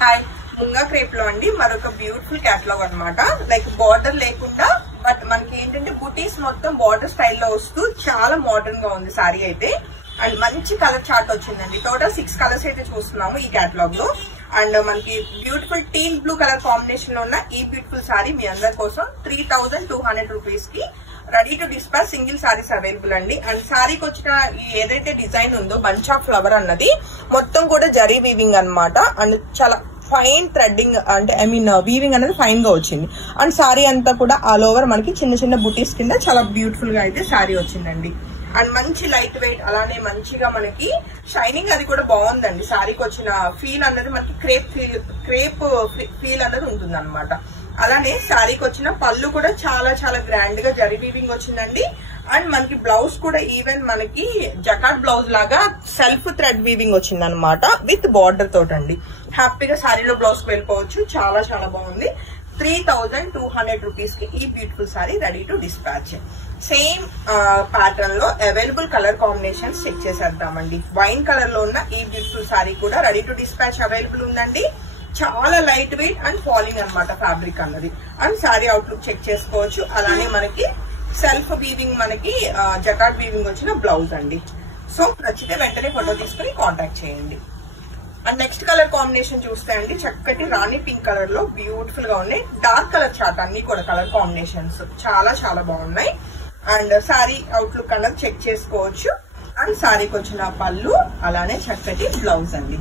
Hi, munga crepe లో అండి మరొక బ్యూటిఫుల్ క్యాటలాగ్ అన్నమాట. లైక్ బార్డర్ లేకుండా బట్ మనకి ఏంటంటే బుటీస్ మొత్తం బార్డర్ స్టైల్లో వస్తూ చాలా మోడర్న్ గా ఉంది సారీ అయితే. అండ్ మంచి కలర్ చార్ట్ వచ్చిందండి. టోటల్ 6 కలర్స్ అయితే చూస్తున్నాము ఈ క్యాటలాగ్ లో. అండ్ మనకి beautiful teal blue colour combination లో ఉన్న ఈ బ్యూటిఫుల్ సారీ మీ అందరి కోసం 3200 రూపీస్ కి ready to dispatch single saris available అండి. అండ్ సారీకి వచ్చిన ఏదైతే డిజైన్ ఉందో బంచ్ ఆఫ్ ఫ్లవర్ అన్నది మొత్తం కూడా జరీ వీవింగ్ అన్నమాట. అండ్ చాలా ఫైన్ థ్రెడ్డింగ్ అంటే వీవింగ్ అనేది ఫైన్ గా వచ్చింది. అండ్ సారీ అంతా కూడా ఆల్ ఓవర్ మనకి చిన్న చిన్న బుటీస్ కింద చాలా బ్యూటిఫుల్ గా అయితే సారీ వచ్చిందండి. అండ్ మంచి లైట్ వెయిట్, అలానే మంచిగా మనకి షైనింగ్ అది కూడా బాగుందండి. సారీకి వచ్చిన ఫీల్ అన్నది మనకి క్రేప్ ఫీల్ అన్నది ఉంటుంది అనమాట. అలానే సారీకి వచ్చిన పళ్ళు కూడా చాలా చాలా గ్రాండ్ గా జరీ వీవింగ్ వచ్చిందండి. అండ్ మనకి బ్లౌజ్ కూడా ఈవెన్ మనకి జకాట్ బ్లౌజ్ లాగా సెల్ఫ్ థ్రెడ్ వీవింగ్ వచ్చింది అనమాట విత్ బార్డర్ తోటండి. హ్యాపీగా సారీలో బ్లౌజ్ కి వెళ్ళిపోవచ్చు. చాలా చాలా బాగుంది. 3200 రూపీస్ కి ఈ beautiful sari ready to dispatch. Same pattern లో అవైలబుల్ కలర్ కాంబినేషన్స్ చెక్ చేసేద్దామండి. వైన్ కలర్ లో ఉన్న ఈ బ్యూటిఫుల్ సారీ కూడా రెడీ టు డిస్పాచ్ అవైలబుల్ ఉందండి. చాలా లైట్ వెయిట్ అండ్ ఫాలింగ్ అనమాట ఫ్యాబ్రిక్ అన్నది. అండ్ సారీ అవుట్లుక్ చెక్ చేసుకోవచ్చు. అలానే మనకి సెల్ఫ్ వీవింగ్ మనకి జకాట్ వీవింగ్ వచ్చిన బ్లౌజ్ అండి. సో నచ్చితే వెంటనే ఫోటో తీసుకుని కాంటాక్ట్ చేయండి. అండ్ నెక్స్ట్ కలర్ కాంబినేషన్ చూస్తే అండి చక్కటి రాణి పింక్ కలర్ లో బ్యూటిఫుల్ గా ఉన్నాయి. డార్క్ కలర్ చార్ట్ అన్ని కూడా కలర్ కాంబినేషన్స్ చాలా చాలా బాగున్నాయి. అండ్ సారీ అవుట్లుక్ అన్నది చెక్ చేసుకోవచ్చు. అండ్ సారీకి వచ్చిన పళ్ళు, అలానే చక్కటి బ్లౌజ్ అండి.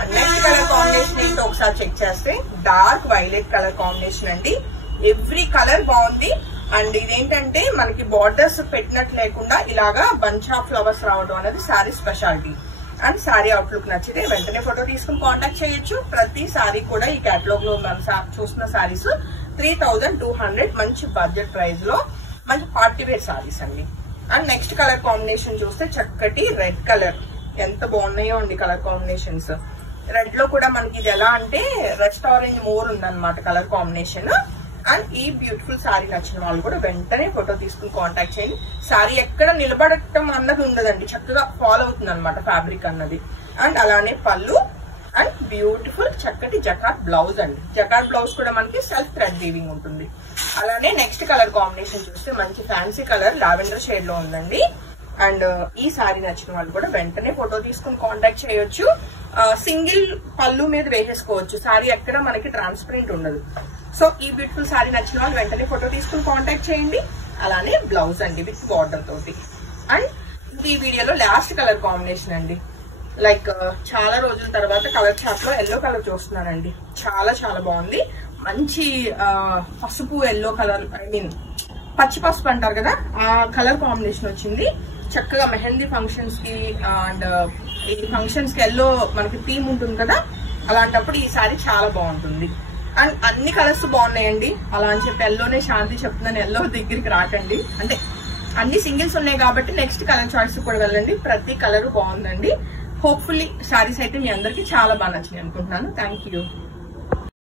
అండ్ నెక్స్ట్ కలర్ కాంబినేషన్ ఏంటో ఒకసారి చెక్ చేస్తే డార్క్ వైలెట్ కలర్ కాంబినేషన్ అండి. ఎవ్రీ కలర్ బాగుంది. అండ్ ఇదేంటంటే మనకి బార్డర్స్ పెట్టినట్టు లేకుండా ఇలాగా బంచ్ ఆఫ్ ఫ్లవర్స్ రావడం అనేది sorry speciality. And sari outlook నచ్చితే వెంటనే ఫోటో తీసుకుని కాంటాక్ట్ చేయొచ్చు. ప్రతి సారీ కూడా ఈ కేటలాగ్ లో మనం చూస్తున్న సారీస్ 3200 మంచి బడ్జెట్ ప్రైస్ లో మంచి పార్టీ వేర్ సారీస్ అండి. అండ్ నెక్స్ట్ కలర్ కాంబినేషన్ చూస్తే చక్కటి రెడ్ కలర్. ఎంత బాగున్నాయో అండి కలర్ కాంబినేషన్స్. రెడ్ లో కూడా మనకి ఇది ఎలా అంటే రెస్ట్ ఆరెంజ్ మోర్ ఉందన్నమాట కలర్ కాంబినేషన్. అండ్ ఈ బ్యూటిఫుల్ సారీ నచ్చిన వాళ్ళు కూడా వెంటనే ఫోటో తీసుకుని కాంటాక్ట్ చేయండి. సారీ ఎక్కడ నిలబడటం అన్నది ఉండదండి, చక్కగా ఫాలో అవుతుంది అనమాట ఫ్యాబ్రిక్ అన్నది. అండ్ అలానే పళ్ళు అండ్ బ్యూటిఫుల్ చక్కటి జకాట్ బ్లౌజ్ అండి. జకాట్ బ్లౌజ్ కూడా మనకి సెల్ఫ్ థ్రెడ్ వీవింగ్ ఉంటుంది. అలానే నెక్స్ట్ కలర్ కాంబినేషన్ చూస్తే మంచి ఫ్యాన్సీ కలర్ లావెండర్ షేడ్ లో ఉందండి. అండ్ ఈ సారీ నచ్చిన వాళ్ళు కూడా వెంటనే ఫోటో తీసుకుని కాంటాక్ట్ చేయొచ్చు. సింగిల్ పళ్ళు మీద వేసేసుకోవచ్చు. సారీ ఎక్కడ మనకి ట్రాన్స్పరెంట్ ఉండదు. సో ఈ బ్యూటిఫుల్ సారీ నచ్చిన వాళ్ళు వెంటనే ఫోటో తీసుకుని కాంటాక్ట్ చేయండి. అలానే బ్లౌజ్ అండి విత్ బార్డర్ తోటి. అండ్ ఈ వీడియోలో లాస్ట్ కలర్ కాంబినేషన్ అండి. లైక్ చాలా రోజుల తర్వాత కలర్ చార్ట్ లో ఎల్లో కలర్ చూస్తున్నానండి. చాలా చాలా బాగుంది. మంచి పసుపు ఎల్లో కలర్, పచ్చి పసుపు అంటారు కదా, ఆ కలర్ కాంబినేషన్ వచ్చింది. చక్కగా మెహందీ ఫంక్షన్స్ కి అండ్ ఈ ఫంక్షన్స్ కి ఎల్లో మనకి థీమ్ ఉంటుంది కదా, అలాంటప్పుడు ఈ సారీ చాలా బాగుంటుంది. అండ్ అన్ని కలర్స్ బాగున్నాయండి. అలా అని చెప్పి ఎల్లోనే శాంతి చెప్తున్నాను, ఎల్లో దగ్గరికి రాకండి. అంటే అన్ని సింగిల్స్ ఉన్నాయి కాబట్టి నెక్స్ట్ కలర్ చాయిస్ కూడా వెళ్ళండి. ప్రతి కలర్ బాగుందండి. హోప్ఫుల్లీ సారీస్ అయితే మీ అందరికి చాలా బాగా నచ్చినాయి అనుకుంటున్నాను. Thank you.